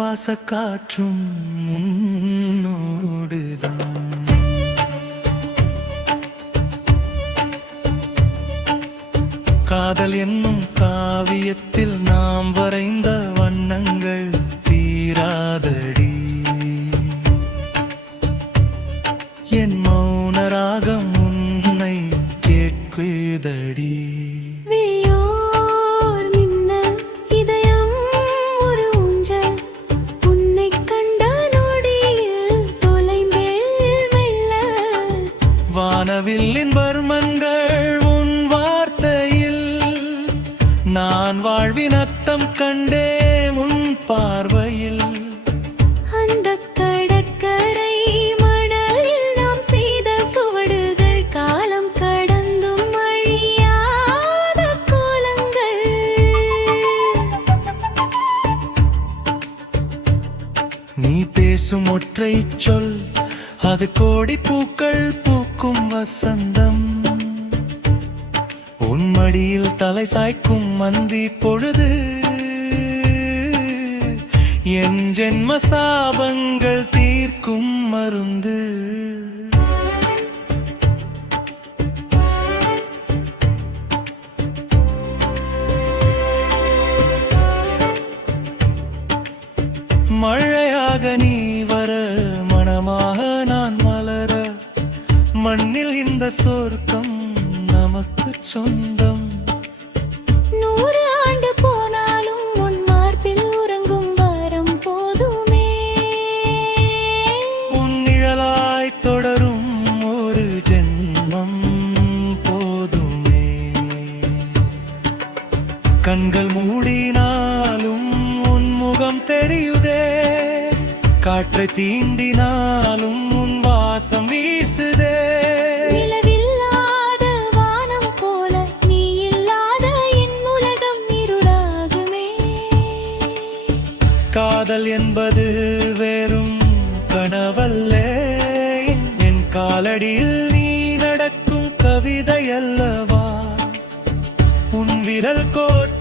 சுவாச காற்றும் உன்னோடுதான். காதல் என்னும் காவியத்தில் நாம் வரைந்த வண்ணங்கள் தீராதடி. என் மௌன ராகம் உன்னை கேட்குதடி. வானவில்லின் வர்மங்கள் உன் வார்த்தையில், நான் வாழ்வின் அர்த்தம் கண்டே உன் பார்வையில். அந்த கடற்கரை மணலில் நாம் செய்த சுவடுகள், காலம் கடந்தும் அழியாத கோலங்கள். நீ பேசும் ஒற்றை சொல், அது கோடி பூக்கள் பூக்கும் வசந்தம். உன் மடியில் தலை சாய்க்கும் மந்தி பொழுது, என் ஜென்ம சாபங்கள் தீர்க்கும் மருந்து. மழையாக நீ வர, மனமாக நான் மலர, மண்ணில் இந்த சொர்க்கம் நமக்கு சொந்தம். 100 ஆண்டு போனாலும் உன் மார்பில் உறங்கும் வாரம் போதுமே. உன் நிழலாய் தொடரும் ஒரு ஜென்மம் போதுமே. கண்கள் மூடினாலும் உன் முகம் தெரியுதே, காற்றை தீண்டினாலும் உன் வாசம் வீசுதே. நிலவில்லாத வானம் போல நீ இல்லாத என் உலகம் இருளாகுமே. காதல் என்பது வெறும் கனவல்லே, என் காலடியில் நீ நடக்கும் கவிதை அல்லவா. உன் விரல் கோர்த்து